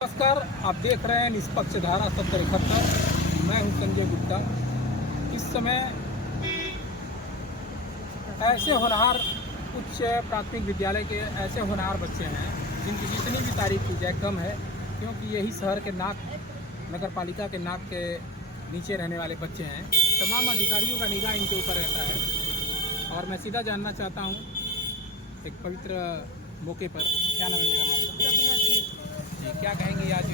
नमस्कार, आप देख रहे हैं निष्पक्ष धारा 7071। मैं हूं संजय गुप्ता। इस समय ऐसे होनहार उच्च प्राथमिक विद्यालय के ऐसे होनहार बच्चे हैं जिनकी जितनी भी तारीफ की जाए कम है, क्योंकि यही शहर के नाक नगर पालिका के नाक के नीचे रहने वाले बच्चे हैं। तमाम अधिकारियों का निगाह इनके ऊपर रहता है। और मैं सीधा जानना चाहता हूँ एक पवित्र मौके पर, क्या नाम है मेरा आपका? जी, क्या कहेंगे आज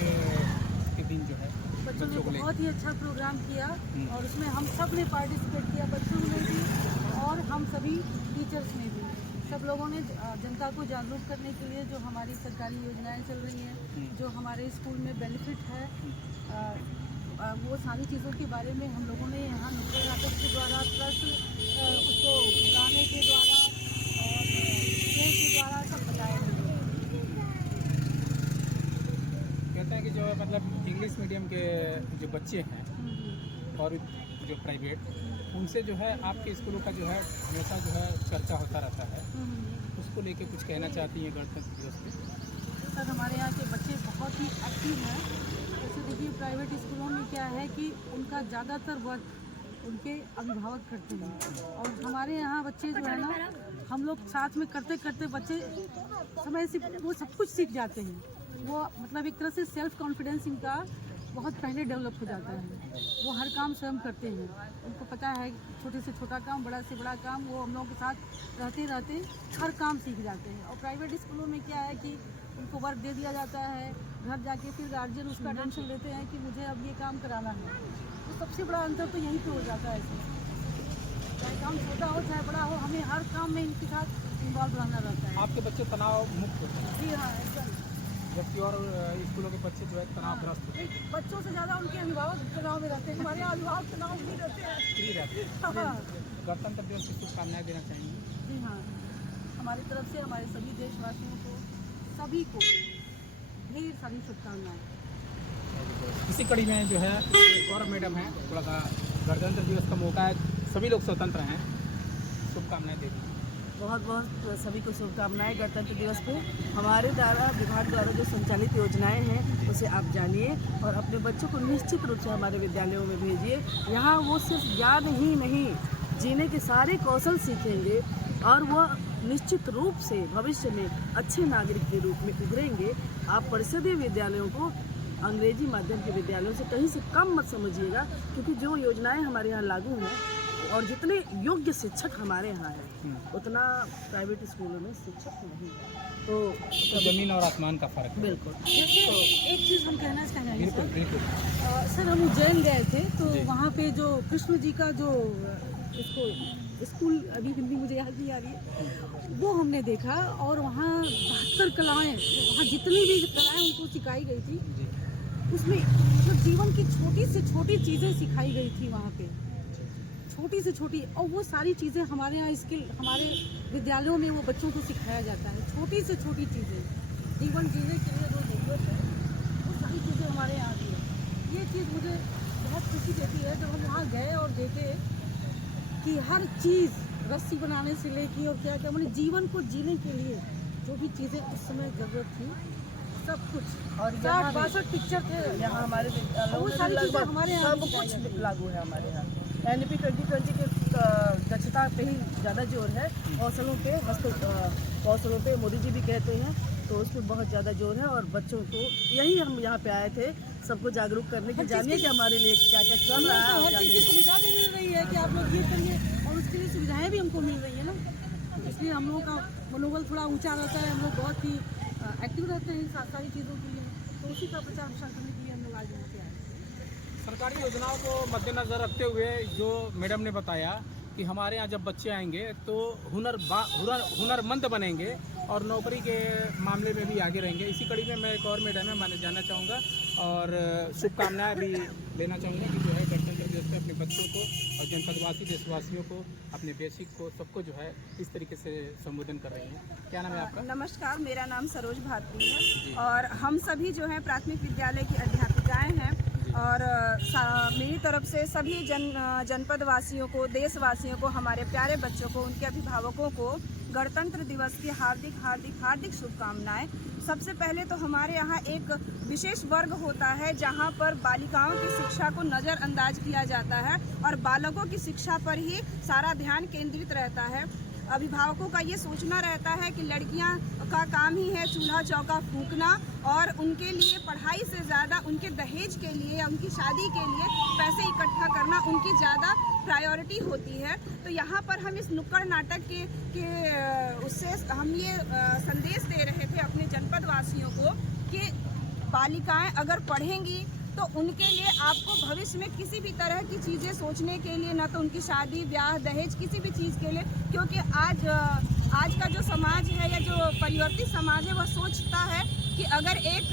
के दिन जो है बच्चों ने बहुत ही अच्छा प्रोग्राम किया और उसमें हम सब ने पार्टिसिपेट किया, बच्चों ने भी और हम सभी टीचर्स ने भी। सब लोगों ने जनता को जागरूक करने के लिए जो हमारी सरकारी योजनाएं चल रही हैं, जो हमारे स्कूल में बेनिफिट है, वो सारी चीज़ों के बारे में हम लोगों ने यहाँ नुक्कड़ नाटक के द्वारा प्लस उसको गाने के द्वारा और खेल के द्वारा सब बताया गया। कहते हैं कि जो है मतलब इंग्लिश मीडियम के जो बच्चे हैं और जो प्राइवेट, उनसे जो है आपके स्कूलों का जो है हमेशा जो है चर्चा होता रहता है। उसको लेके कुछ कहना चाहती हैं गणतंत्र दिवस पे? सर, हमारे यहाँ के बच्चे बहुत ही एक्टिव हैं। जैसे देखिए, प्राइवेट स्कूलों में क्या है कि उनका ज़्यादातर वर्क उनके अभिभावक करते हैं और हमारे यहाँ बच्चे जो है ना, हम लोग साथ में करते करते बच्चे समय से वो सब कुछ सीख जाते हैं। वो मतलब एक तरह से सेल्फ कॉन्फिडेंस इनका बहुत पहले डेवलप हो जाता है। वो हर काम स्वयं करते हैं, उनको पता है छोटे से छोटा काम, बड़ा से बड़ा काम, वो हम लोगों के साथ रहते रहते हर काम सीख जाते हैं। और प्राइवेट स्कूलों में क्या है कि उनको वर्क दे दिया जाता है, घर जाके फिर गार्जियन उसका टेंशन लेते हैं कि मुझे अब ये काम कराना है। तो सबसे बड़ा अंतर तो यहीं पे हो जाता है। चाहे काम छोटा हो चाहे बड़ा हो, हमें हर काम में इनके साथ इन्वॉल्व रहना रहता है। आपके बच्चे तनाव मुक्त होते हैं? जी हाँ, ऐसा जबकि और स्कूलों के बच्चे जो है तनावग्रस्त होते हैं। बच्चों से ज़्यादा उनके अभिभावक तनाव में रहते हैं। हमारे यहाँ अभिभावक तनाव नहीं रहते हैं। फ्री रहते हैं। हाँ। गणतंत्र दिवस की शुभकामनाएं देना चाहेंगे? जी हाँ, हमारी तरफ से हमारे सभी देशवासियों को, सभी को ढेर सारी शुभकामनाएं। इसी कड़ी में जो है एक और मैडम है, थोड़ा सा गणतंत्र दिवस का मौका है, सभी लोग स्वतंत्र हैं, शुभकामनाएं दे दीजिए। बहुत बहुत सभी को शुभकामनाएं गणतंत्र दिवस पे। हमारे द्वारा विभाग द्वारा जो संचालित योजनाएं हैं उसे आप जानिए और अपने बच्चों को निश्चित रूप से हमारे विद्यालयों में भेजिए। यहाँ वो सिर्फ ज्ञान ही नहीं, जीने के सारे कौशल सीखेंगे और वह निश्चित रूप से भविष्य में अच्छे नागरिक के रूप में उभरेंगे। आप परिषदीय विद्यालयों को अंग्रेजी माध्यम के विद्यालयों से कहीं से कम मत समझिएगा, क्योंकि जो योजनाएं हमारे यहाँ लागू हैं और जितने योग्य शिक्षक हमारे यहाँ हैं उतना प्राइवेट स्कूलों में शिक्षक नहीं है। तो जमीन और आसमान का फर्क है। बिल्कुल। तो एक चीज़ हम कहना चाहेंगे बिल्कुल बिल्कुल। सर, हम उज्जैन गए थे तो वहाँ पे जो कृष्ण जी का जो इसको स्कूल, अभी हिंदी मुझे याद नहीं आ रही है, वो हमने देखा और वहाँ 72 कलाएँ, वहाँ जितनी भी कलाएँ उनको सिखाई गई थी, उसमें मतलब जीवन की छोटी से छोटी चीज़ें सिखाई गई थी वहाँ पे, छोटी से छोटी। और वो सारी चीज़ें हमारे यहाँ स्किल, हमारे विद्यालयों में वो बच्चों को सिखाया जाता है। छोटी से छोटी चीज़ें जीवन जीने के लिए जो जरूरत है वो सारी चीज़ें हमारे यहाँ भी है। ये चीज़ मुझे बहुत खुशी देती है जब हम वहाँ गए और देखे कि हर चीज़ रस्सी बनाने से लेके और क्या क्या मैंने जीवन को जीने के लिए जो भी चीज़ें उस समय ज़रूरत थी, सब कुछ। और 62 पिक्चर थे यहाँ हमारे वो सारी चीज़ें हमारे यहाँ सब कुछ लागू है हमारे यहाँ। NEP 2020 के दक्षता पे ही ज़्यादा जोर है, कौशलों पे, कौशलों पे मोदी जी भी कहते हैं, तो उस पर बहुत ज़्यादा जोर है। और बच्चों को यही हम यहाँ पे आए थे, सबको जागरूक करने के, जानिए कि हमारे लिए क्या क्या चल रहा है। हर चीज़ की सुविधा भी मिल रही है कि आप लोग ये करिए और उसके लिए सुविधाएं भी हमको मिल रही है ना, इसलिए हम लोगों का मनोबल थोड़ा ऊंचा रहता है। हम लोग बहुत ही एक्टिव रहते हैं इन सारी चीज़ों के लिए, तो उसी का प्रचार प्रसार करने के लिए हम लोग आज यहाँ पे आए। सरकारी योजनाओं को मद्देनजर रखते हुए जो मैडम ने बताया कि हमारे यहाँ जब बच्चे आएंगे तो हुनरमंद बनेंगे और नौकरी के मामले में भी आगे रहेंगे। इसी कड़ी में मैं एक और मैडम है, मैं जानना चाहूँगा और शुभकामनाएं भी लेना चाहूँगा कि जो है गणतंत्र दिवस पे अपने बच्चों को और जनपदवासी देशवासियों को, अपने बेसिक को, सबको जो है इस तरीके से संबोधन कर रही हैं। क्या नाम है आपका? नमस्कार, मेरा नाम सरोज भारती है और हम सभी जो है प्राथमिक विद्यालय की अध्यापिकाएं हैं और मेरी तरफ से सभी जनपद वासियों को, देशवासियों को, हमारे प्यारे बच्चों को, उनके अभिभावकों को गणतंत्र दिवस की हार्दिक हार्दिक हार्दिक शुभकामनाएं। सबसे पहले तो हमारे यहाँ एक विशेष वर्ग होता है जहाँ पर बालिकाओं की शिक्षा को नज़रअंदाज किया जाता है और बालकों की शिक्षा पर ही सारा ध्यान केंद्रित रहता है। अभिभावकों का ये सोचना रहता है कि लड़कियां का काम ही है चूल्हा चौका फूंकना और उनके लिए पढ़ाई से ज़्यादा उनके दहेज के लिए या उनकी शादी के लिए पैसे इकट्ठा करना उनकी ज़्यादा प्रायोरिटी होती है। तो यहाँ पर हम इस नुक्कड़ नाटक के उससे हम ये संदेश दे रहे थे अपने जनपद वासियों को कि बालिकाएं अगर पढ़ेंगी तो उनके लिए आपको भविष्य में किसी भी तरह की चीज़ें सोचने के लिए, ना तो उनकी शादी ब्याह दहेज किसी भी चीज़ के लिए, क्योंकि आज का जो समाज है या जो परिवर्तित समाज है वह सोचता है कि अगर एक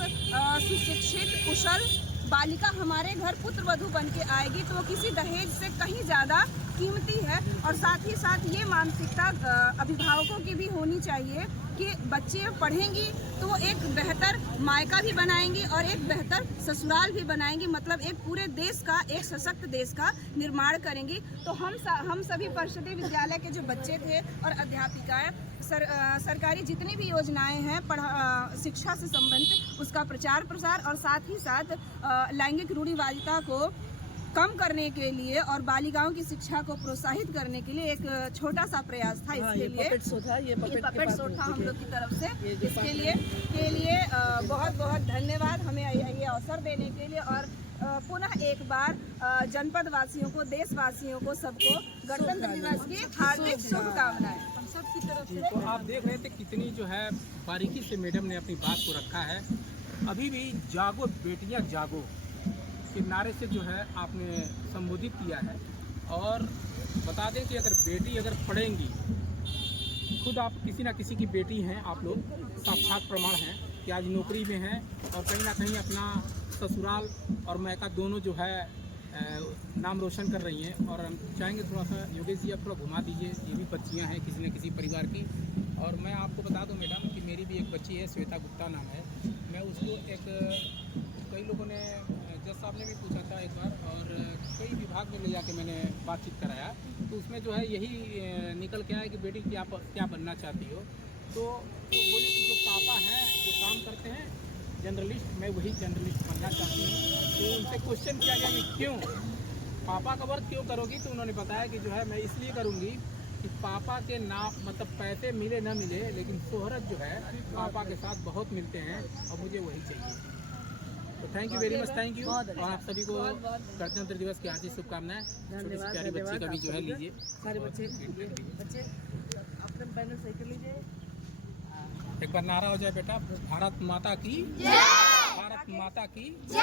सुशिक्षित कुशल बालिका हमारे घर पुत्र वधू बन के आएगी तो वो किसी दहेज से कहीं ज़्यादा कीमती है। और साथ ही साथ ये मानसिकता अभिभावकों की भी होनी चाहिए कि बच्चे पढ़ेंगी तो वो एक बेहतर मायका भी बनाएंगी और एक बेहतर ससुराल भी बनाएंगी, मतलब एक पूरे देश का, एक सशक्त देश का निर्माण करेंगी। तो हम सभी परिषदीय विद्यालय के जो बच्चे थे और अध्यापिकाएं सरकारी जितनी भी योजनाएं हैं शिक्षा से संबंधित उसका प्रचार प्रसार और साथ ही साथ लैंगिक रूढ़िवादिता को कम करने के लिए और बालिकाओं की शिक्षा को प्रोत्साहित करने के लिए एक छोटा सा प्रयास था। इसके लिए पपेट शो था हम लोग की तरफ से। इसके लिए बहुत बहुत धन्यवाद हमें ये अवसर देने के लिए और पुनः एक बार जनपद वासियों को, देशवासियों को, सबको गणतंत्र दिवस की हार्दिक शुभकामनाएं हम सब की तरफ से। तो आप देख रहे थे कितनी जो है बारीकी से मैडम ने अपनी बात को रखा है। अभी भी जागो बेटियां जागो के नारे से जो है आपने संबोधित किया है और बता दें कि अगर बेटी अगर पढ़ेंगी, खुद आप किसी ना किसी की बेटी हैं, आप लोग साक्षात प्रमाण हैं कि आज नौकरी में हैं और कहीं ना कहीं अपना ससुराल और मैका दोनों जो है नाम रोशन कर रही हैं। और हम चाहेंगे थोड़ा सा योगेश जी आप थोड़ा घुमा दीजिए, ये भी बच्चियाँ हैं किसी न किसी परिवार की। और मैं आपको बता दूं मैडम कि मेरी भी एक बच्ची है, श्वेता गुप्ता नाम है। मैं उसको कई लोगों ने, जज साहब ने भी पूछा था एक बार और कई विभाग में ले जाके मैंने बातचीत कराया तो उसमें जो है यही निकल के आया कि बेटी क्या बनना चाहती हो। तो बोली कि जो पापा हैं जो काम करते हैं जर्नलिस्ट, मैं वही जर्नलिस्ट बनना चाहती हूँ। तो उनसे क्वेश्चन किया गया कि क्यों, पापा का वर्क क्यों करोगी? तो उन्होंने बताया कि जो है मैं इसलिए करूँगी कि पापा के नाम, मतलब पैसे मिले ना मिले लेकिन शोहरत जो है पापा के साथ बहुत मिलते हैं और मुझे वही चाहिए। तो thank you very much, thank you. और आप सभी को गणतंत्र दिवस की हार्दिक शुभकामनाएं। छोटी सी प्यारी बच्ची का भी जो है लीजिए, सारे बच्चे अपने बैनर सही कर लीजिए। एक बार नारा हो जाए बेटा, भारत माता की जय, भारत माता की जय,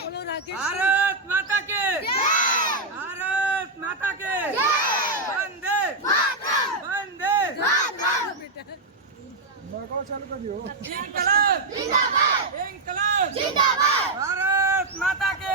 बोलो राकेश, भारत माता के जय, भारत माता के जय, वंदे वंदे बेटा चालू कर दियो। इंकलाब जिंदाबाद, इंकलाब जिंदाबाद, भारत माता के